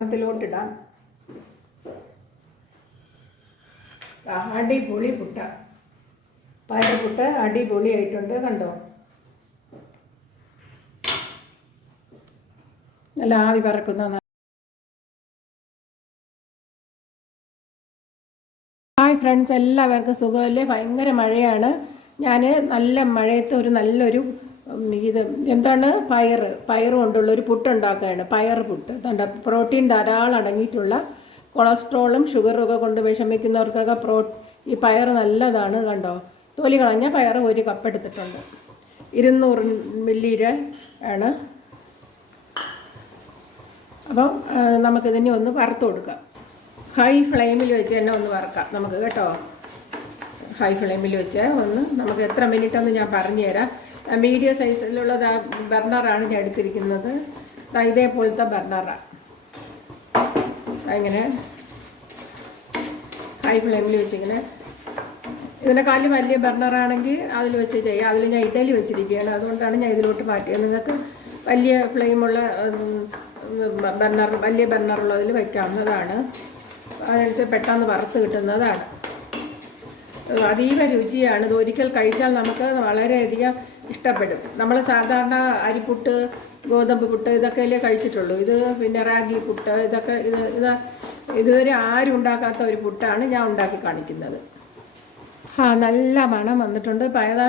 അതിലോട്ടിടാം. അടിപൊളി പുട്ട. പയറുപുട്ട് അടിപൊളിയായിട്ടുണ്ട് കണ്ടോ? നല്ല ആവി പറക്കുന്ന ഹായ് ഫ്രണ്ട്സ് എല്ലാവർക്കും സുഖമല്ലേ? ഭയങ്കര മഴയാണ്. ഞാൻ നല്ല മഴയത്ത് ഒരു നല്ലൊരു ഇത് എന്താണ്? പയർ പയർ കൊണ്ടുള്ള ഒരു പുട്ടുണ്ടാക്കുകയാണ്. പയർ പുട്ട്. തണ്ട പ്രോട്ടീൻ ധാരാളം അടങ്ങിയിട്ടുള്ള കൊളസ്ട്രോളും ഷുഗറും ഒക്കെ കൊണ്ട് വിഷമിക്കുന്നവർക്കൊക്കെ പ്രോ ഈ പയർ നല്ലതാണ് കണ്ടോ? തൊലി കളഞ്ഞ പയർ ഒരു കപ്പ് എടുത്തിട്ടുണ്ട്. ഇരുന്നൂറ് മില്ലിയുടെ ആണ്. അപ്പം നമുക്കിതിനെ ഒന്ന് വറുത്ത് കൊടുക്കാം. ഹൈ ഫ്ലെയിമിൽ വെച്ച് തന്നെ ഒന്ന് വറുക്കാം നമുക്ക് കേട്ടോ. ഹൈ ഫ്ലെയിമിൽ വെച്ച്. ഒന്ന് നമുക്ക് എത്ര മിനിറ്റ് എന്ന് ഞാൻ പറഞ്ഞു തരാം മീഡിയം സൈസിലുള്ള ബർണറാണ് ഞാൻ എടുത്തിരിക്കുന്നത്. ഇതേപോലത്തെ ബർണറാണ് അങ്ങനെ ഹൈ ഫ്ലെയിമിൽ വെച്ചിങ്ങനെ. ഇതിനെക്കാളും വലിയ ബർണറാണെങ്കിൽ അതിൽ വെച്ച് ചെയ്യാം. അതിൽ ഞാൻ ഇഡലി വെച്ചിരിക്കുകയാണ്. അതുകൊണ്ടാണ് ഞാൻ ഇതിലോട്ട് മാറ്റിയത്. നിങ്ങൾക്ക് വലിയ ഫ്ലെയിമുള്ള ബർണർ വലിയ ബർണറുള്ളതിൽ വയ്ക്കാവുന്നതാണ് അതിനനുസരിച്ച് പെട്ടെന്ന് വറുത്ത് കിട്ടുന്നതാണ്. അതീവ രുചിയാണ്. ഇത് ഒരിക്കൽ കഴിച്ചാൽ നമുക്ക് വളരെയധികം ഇഷ്ടപ്പെടും. നമ്മൾ സാധാരണ അരിപ്പുട്ട് ഗോതമ്പ് പുട്ട് ഇതൊക്കെയല്ലേ കഴിച്ചിട്ടുള്ളൂ. ഇത് പിന്നെ റാഗി പുട്ട് ഇതൊക്കെ ഇത് ഇത് ഇതുവരെ ആരും ഉണ്ടാക്കാത്ത ഒരു പുട്ടാണ് ഞാൻ ഉണ്ടാക്കി കാണിക്കുന്നത്. ആ നല്ല മണം വന്നിട്ടുണ്ട്. പയതാ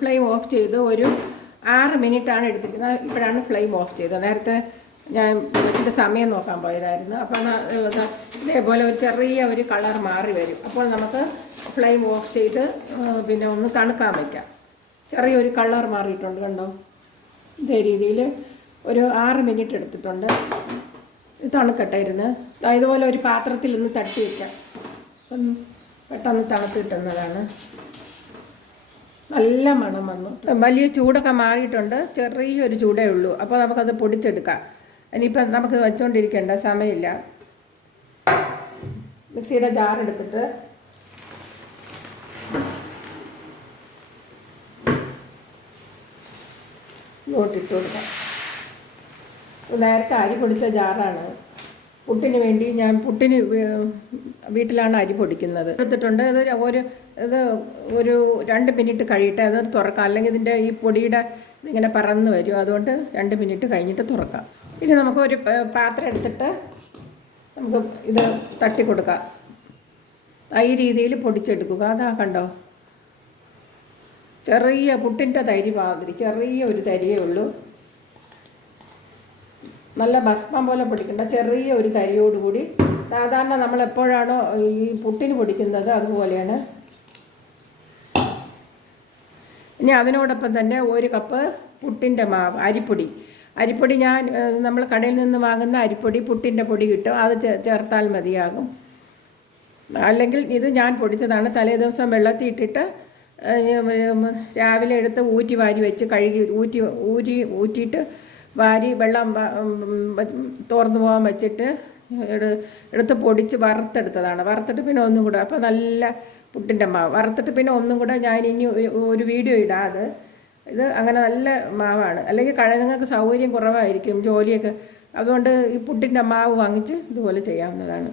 ഫ്ലെയിം ഓഫ് ചെയ്ത് ഒരു ആറ് മിനിറ്റാണ് എടുത്തിരിക്കുന്നത്. ഇപ്പോഴാണ് ഫ്ലെയിം ഓഫ് ചെയ്തത്. നേരത്തെ ഞാൻ ഇതിന്റെ സമയം നോക്കാൻ പോയതായിരുന്നു. അപ്പോൾ ഇതേപോലെ ഒരു ചെറിയ ഒരു കളർ മാറി വരും. അപ്പോൾ നമുക്ക് ഫ്ലെയിം ഓഫ് ചെയ്ത് പിന്നെ ഒന്ന് തണുക്കാൻ വയ്ക്കാം ചെറിയൊരു കളർ മാറിയിട്ടുണ്ട് കണ്ടോ? ഇതേ രീതിയിൽ ഒരു ആറ് മിനിറ്റ് എടുത്തിട്ടുണ്ട്. തണുക്കട്ടെ ഇരുന്ന്. ഇതുപോലെ ഒരു പാത്രത്തിൽ ഒന്ന് തട്ടി വയ്ക്കാം അപ്പം പെട്ടെന്ന് തണുത്ത് കിട്ടുന്നതാണ്. നല്ല മണം വന്നു. വലിയ ചൂടൊക്കെ മാറിയിട്ടുണ്ട്. ചെറിയൊരു ചൂടേ ഉള്ളൂ. അപ്പോൾ നമുക്കത് പൊടിച്ചെടുക്കാം. ഇനിയിപ്പം നമുക്ക് വെച്ചുകൊണ്ടിരിക്കേണ്ട സമയമില്ല. മിക്സിയുടെ ജാർ എടുത്തിട്ട് ഇങ്ങോട്ടിട്ട് കൊടുക്കാം. നേരത്തെ അരി പൊടിച്ച ജാറാണ്. പുട്ടിന് വേണ്ടി ഞാൻ പുട്ടിന് വീട്ടിലാണ് അരി പൊടിക്കുന്നത്. എടുത്തിട്ടുണ്ട്. ഇത് ഒരു ഇത് ഒരു രണ്ട് മിനിറ്റ് കഴിയട്ടെ. അത് തുറക്കാം. അല്ലെങ്കിൽ ഇതിന്റെ ഈ പൊടിയുടെ ഇതിങ്ങനെ പറന്ന് വരും. അതുകൊണ്ട് രണ്ട് മിനിറ്റ് കഴിഞ്ഞിട്ട് തുറക്കാം. ഇനി നമുക്ക് ഒരു പാത്രം എടുത്തിട്ട് നമുക്ക് ഇത് തട്ടി കൊടുക്കാം. ഈ രീതിയിൽ പൊടിച്ചെടുക്കുക. അതാ കണ്ടോ? ചെറിയ പുട്ടിന്റെ തരി മാതിരി ചെറിയ ഒരു തരിയേ ഉള്ളൂ. നല്ല ഭസ്മം പോലെ പൊടിക്കേണ്ട ചെറിയ ഒരു തരിയോടുകൂടി സാധാരണ നമ്മൾ എപ്പോഴാണോ ഈ പുട്ടിന് പൊടിക്കുന്നത് അതുപോലെയാണ്. ഇനി അതിനോടൊപ്പം തന്നെ ഒരു കപ്പ് പുട്ടിന്റെ മാവ് അരിപ്പൊടി. അരിപ്പൊടി ഞാൻ നമ്മൾ കടയിൽ നിന്ന് വാങ്ങുന്ന അരിപ്പൊടി പുട്ടിന്റെ പൊടി കിട്ടും. അത് ചേർത്താൽ മതിയാകും. അല്ലെങ്കിൽ ഇത് ഞാൻ പൊടിച്ചതാണ്. തലേ ദിവസം വെള്ളത്തിൽ ഇട്ടിട്ട് രാവിലെ എടുത്ത് ഊറ്റി വാരി വെച്ച് കഴുകി ഊറ്റി ഊറ്റി ഊറ്റിയിട്ട് വാരി വെള്ളം തോർന്നു പോകാൻ വെച്ചിട്ട് എടുത്ത് പൊടിച്ച് വറുത്തെടുത്തതാണ്. വറുത്തിട്ട് പിന്നെ ഒന്നും കൂടെ അപ്പോൾ നല്ല പുട്ടിന്റെ മാവ്. വറുത്തിട്ട് പിന്നെ ഒന്നും കൂടെ ഞാൻ ഇനി ഒരു- വീഡിയോ ഇടാം അത്. ഇത് അങ്ങനെ നല്ല മാവാണ്. അല്ലെങ്കിൽ കഴി നിങ്ങൾക്ക് സൗകര്യം കുറവായിരിക്കും ജോലിയൊക്കെ. അതുകൊണ്ട് ഈ പുട്ടിന്റെ മാവ് വാങ്ങിച്ച് ഇതുപോലെ ചെയ്യാവുന്നതാണ്.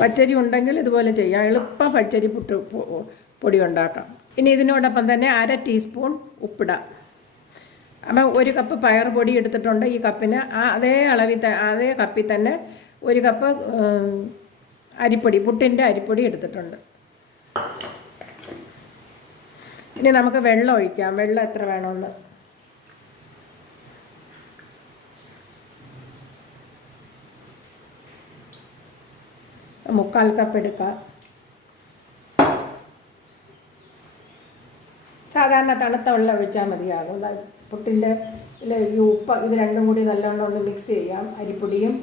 പച്ചരി ഉണ്ടെങ്കിൽ ഇതുപോലെ ചെയ്യാം. എളുപ്പം പച്ചരി പുട്ട് പൊടി ഉണ്ടാക്കാം. ഇനി ഇതിനോടൊപ്പം തന്നെ അര ടീസ്പൂൺ ഉപ്പിടാം. അപ്പം ഒരു കപ്പ് പയർ പൊടി എടുത്തിട്ടുണ്ട് ഈ കപ്പിന്. ആ അതേ അളവിൽ അതേ കപ്പിൽ തന്നെ ഒരു കപ്പ് അരിപ്പൊടി പുട്ടിന്റെ അരിപ്പൊടി എടുത്തിട്ടുണ്ട്. ഇനി നമുക്ക് വെള്ളം ഒഴിക്കാം. വെള്ളം എത്ര വേണമെന്ന് മുക്കാൽ കപ്പ് എടുക്കാം. സാധാരണ തണുത്ത വെള്ളം ഒഴിച്ചാൽ മതിയാകും. പുട്ടിന്റെ ഈ ഉപ്പ് ഇത് രണ്ടും കൂടി നല്ലവണ്ണം ഒന്ന് മിക്സ് ചെയ്യാം. അരിപ്പൊടിയും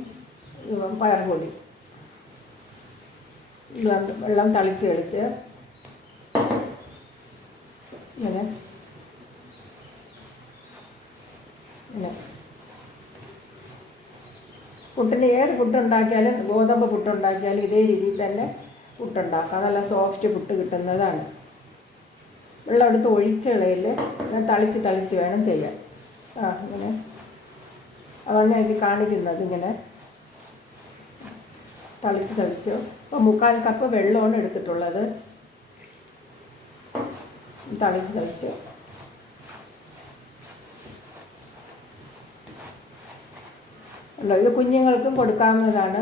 പയർപൊടിയും വെള്ളം തളിച്ച് കളിച്ച് ഇങ്ങനെ ഇങ്ങനെ പുട്ടിന് ഏത് പുട്ടുണ്ടാക്കിയാലും ഗോതമ്പ് പുട്ടുണ്ടാക്കിയാലും ഇതേ രീതിയിൽ തന്നെ പുട്ടുണ്ടാക്കാം നല്ല സോഫ്റ്റ് പുട്ട് കിട്ടുന്നതാണ്. വെള്ളം എടുത്ത് ഒഴിച്ച് കളയിൽ ഇങ്ങനെ തളിച്ച് തളിച്ച് വേണം ചെയ്യാൻ. ആ ഇങ്ങനെ. അതാണ് ഇത് കാണിക്കുന്നത് ഇങ്ങനെ. തളിച്ച് തളിച്ച്. അപ്പോൾ മുക്കാൽ കപ്പ് വെള്ളമാണ് എടുത്തിട്ടുള്ളത്. തളിച്ച് തളിച്ചു. ഉണ്ടോ? ഇത് കുഞ്ഞുങ്ങൾക്കും കൊടുക്കാവുന്നതാണ്.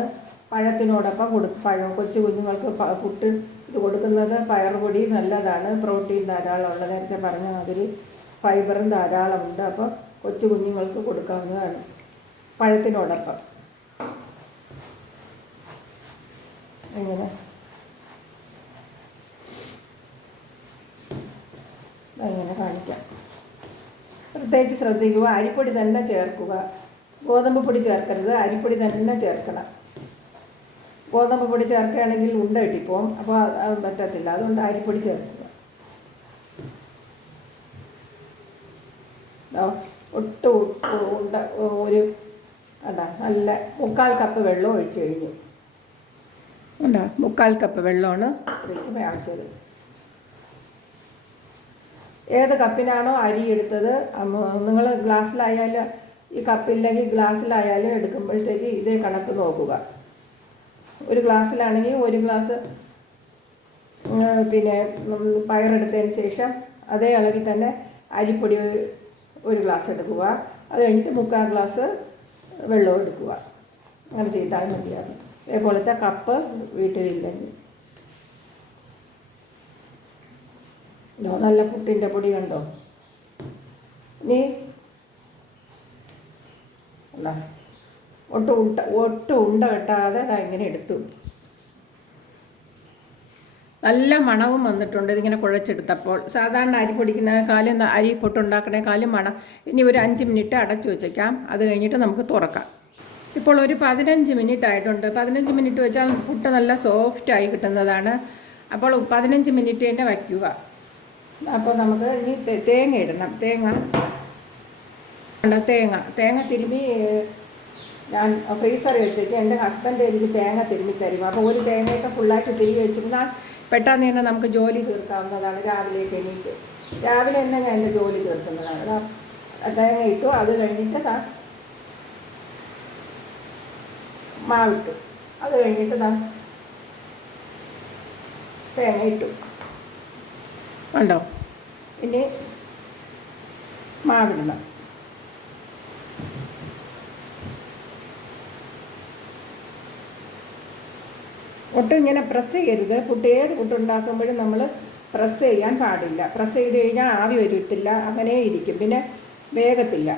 പഴത്തിനോടൊപ്പം കൊടു പഴം കൊച്ചു കുഞ്ഞുങ്ങൾക്ക് പുട്ട് ഇത് കൊടുക്കുന്നത് പയറുപൊടി നല്ലതാണ്. പ്രോട്ടീൻ ധാരാളമുള്ള നേരത്തെ പറഞ്ഞ മാതിരി ഫൈബറും ധാരാളമുണ്ട് അപ്പോൾ കൊച്ചു കുഞ്ഞുങ്ങൾക്ക് കൊടുക്കാവുന്നതാണ്. പഴത്തിനോടൊപ്പം. എങ്ങനെ? അങ്ങനെ കാണിക്കാം? പ്രത്യേകിച്ച് ശ്രദ്ധിക്കുക. അരിപ്പൊടി തന്നെ ചേർക്കുക. ഗോതമ്പ് പൊടി ചേർക്കരുത് അരിപ്പൊടി തന്നെ ചേർക്കണം. ഗോതമ്പ് പൊടി ചേർക്കുകയാണെങ്കിൽ ഉണ്ട കിട്ടിപ്പോവും അപ്പോൾ അത് പറ്റത്തില്ല. അതുകൊണ്ട് അരിപ്പൊടി ചേർക്കുക. ഒട്ടും ഉണ്ട ഒരു അതാ നല്ല മുക്കാൽ കപ്പ് വെള്ളം ഒഴിച്ച് കഴിഞ്ഞു. ഉണ്ടോ? മുക്കാൽ കപ്പ് വെള്ളമാണ്. ഇത്രയ്ക്കും ആവശ്യം ഏത് കപ്പിനാണോ അരി എടുത്തത് നിങ്ങൾ ഗ്ലാസ്സിലായാലും ഈ കപ്പില്ലെങ്കിൽ ഗ്ലാസ്സിലായാലും എടുക്കുമ്പോഴത്തേക്ക് ഇതേ കണക്ക് നോക്കുക. ഒരു ഗ്ലാസ്സിലാണെങ്കിൽ ഒരു ഗ്ലാസ് പിന്നെ പയറെടുത്തതിന് ശേഷം അതേ അളവിൽ തന്നെ അരിപ്പൊടി ഒരു- ഗ്ലാസ് എടുക്കുക. അത് കഴിഞ്ഞിട്ട് മുക്കാൽ ഗ്ലാസ് വെള്ളം എടുക്കുക. അങ്ങനെ ചെയ്താൽ മതിയാകും. അതേപോലത്തെ കപ്പ് വീട്ടിലില്ലെങ്കിൽ. നല്ല പുട്ടിന്റെ പൊടി കണ്ടോ? നീ അല്ല ഒട്ടും ഉണ്ട ഒട്ടും ഉണ്ട കെട്ടാതെ ദാ ഇങ്ങനെ എടുത്തു. നല്ല മണവും വന്നിട്ടുണ്ട് ഇതിങ്ങനെ കുഴച്ചെടുത്തപ്പോൾ. സാധാരണ അരി പൊടിക്കുന്ന കാലം അരി പൊട്ടുണ്ടാക്കണേ കാലും മണം. ഇനി ഒരു അഞ്ച് മിനിറ്റ് അടച്ചു വെച്ചേക്കാം. അത് കഴിഞ്ഞിട്ട് നമുക്ക് തുറക്കാം. ഇപ്പോൾ ഒരു പതിനഞ്ച് മിനിറ്റ് ആയിട്ടുണ്ട്. പതിനഞ്ച് മിനിറ്റ് വെച്ചാൽ പുട്ട് നല്ല സോഫ്റ്റായി കിട്ടുന്നതാണ്. അപ്പോൾ പതിനഞ്ച് മിനിറ്റ് തന്നെ വയ്ക്കുക. അപ്പോൾ നമുക്ക് ഇനി തേങ്ങ ഇടണം. തേങ്ങ ഉണ്ട് തേങ്ങ. തേങ്ങ തിരുമ്മി ഞാൻ ഫ്രീസറിൽ വെച്ചേക്ക് എന്റെ ഹസ്ബൻഡ് എനിക്ക് തേങ്ങ തിരുമ്മി തരും. അപ്പോൾ ഒരു തേങ്ങയൊക്കെ ഫുള്ളായിട്ട് തിരികെ വെച്ചിരുന്നാൽ പെട്ടെന്ന് തന്നെ നമുക്ക് ജോലി തീർക്കാവുന്നതാണ് രാവിലെ എണീറ്റ്. രാവിലെ തന്നെ ഞാൻ എന്റെ ജോലി തീർക്കുന്നതാണ്. തേങ്ങ ഇട്ടു. അത് കഴിഞ്ഞിട്ട് ദാ മാവിട്ടു അത് കഴിഞ്ഞിട്ട് താ തേങ്ങ ഇട്ടു. ഉണ്ടോ? ഇനി മാവിടണം. ഒട്ടും ഇങ്ങനെ പ്രസ് ചെയ്യരുത്. പുട്ട് ഏത് പുട്ടുണ്ടാക്കുമ്പോഴും നമ്മൾ പ്രസ് ചെയ്യാൻ പാടില്ല. പ്രസ് ചെയ്ത് കഴിഞ്ഞാൽ ആവി വരത്തില്ല. അങ്ങനെ ഇരിക്കും. പിന്നെ വേഗത്തില്ല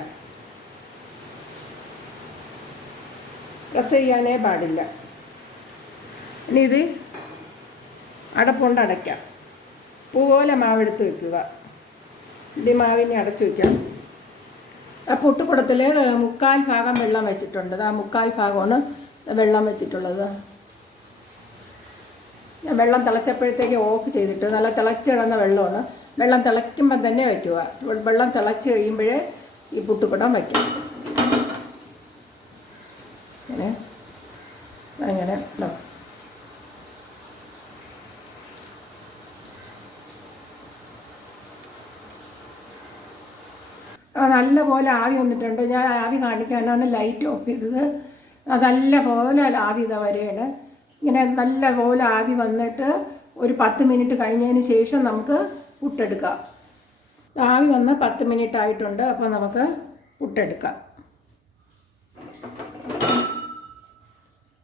പ്രസ് ചെയ്യാനേ പാടില്ല. ഇനി ഇത് അടപ്പുകൊണ്ട് അടയ്ക്കാം. പൂ പോലെ മാവെടുത്ത് വെക്കുക. ഇനി മാവിനെ അടച്ചു വയ്ക്കാം ആ പുട്ടുകുടത്തിൽ മുക്കാൽ ഭാഗം വെള്ളം വെച്ചിട്ടുണ്ട്. ആ മുക്കാൽ ഭാഗമാണ് വെള്ളം വെച്ചിട്ടുള്ളത്. ഞാൻ വെള്ളം തിളച്ചപ്പോഴത്തേക്ക് ഓഫ് ചെയ്തിട്ട് നല്ല തിളച്ച് കിടന്ന വെള്ളമാണ്. വെള്ളം തിളയ്ക്കുമ്പം തന്നെ വയ്ക്കുക. വെള്ളം തിളച്ച് കഴിയുമ്പോഴേ ഈ പുട്ടുപടം വയ്ക്കും അങ്ങനെ അങ്ങനെ ഇതാ. നല്ല പോലെ ആവി വന്നിട്ടുണ്ട്. ഞാൻ ആവി കാണിക്കാനാണ് ലൈറ്റ് ഓഫ് ചെയ്തത്. നല്ല പോലെ ആവി ഇതാ വരെയാണ്. ഇങ്ങനെ നല്ല പോലെ ആവി വന്നിട്ട് ഒരു പത്ത് മിനിറ്റ് കഴിഞ്ഞതിന് ശേഷം നമുക്ക് പുട്ടെടുക്കാം. ആവി വന്ന് പത്ത് മിനിറ്റ് ആയിട്ടുണ്ട് അപ്പോൾ നമുക്ക് പുട്ടെടുക്കാം.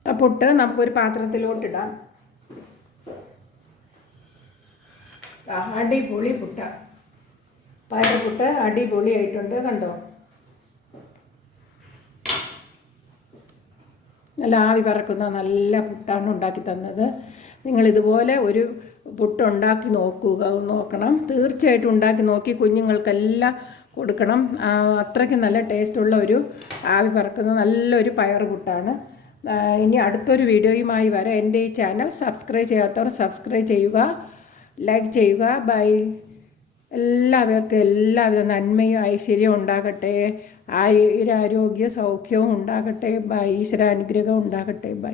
പുട്ട് നമുക്കൊരു പാത്രത്തിലോട്ടിടാം അടിപൊളി പുട്ട. അടിപൊളി അടിപൊളിയായിട്ടുണ്ട് കണ്ടോ? നല്ല ആവി പറക്കുന്ന നല്ല പുട്ടാണ് ഉണ്ടാക്കി തന്നത്. നിങ്ങളിതുപോലെ ഒരു പുട്ടുണ്ടാക്കി നോക്കുക നോക്കണം. തീർച്ചയായിട്ടും ഉണ്ടാക്കി നോക്കി കുഞ്ഞുങ്ങൾക്കെല്ലാം കൊടുക്കണം. അത്രയ്ക്ക് നല്ല ടേസ്റ്റുള്ള ഒരു ആവി പറക്കുന്ന നല്ലൊരു പയർ പുട്ടാണ്. ഇനി അടുത്തൊരു വീഡിയോയുമായി വരാം. എന്റെ ഈ ചാനൽ സബ്സ്ക്രൈബ് ചെയ്യാത്തവർ സബ്സ്ക്രൈബ് ചെയ്യുക ലൈക്ക് ചെയ്യുക. ബൈ. എല്ലാവർക്കും എല്ലാവിധ നന്മയും ഐശ്വര്യവും ഉണ്ടാകട്ടെ. ആയുരാരോഗ്യ സൗഖ്യവും ഉണ്ടാകട്ടെ. ബൈ ഉണ്ടാകട്ടെ. ബൈ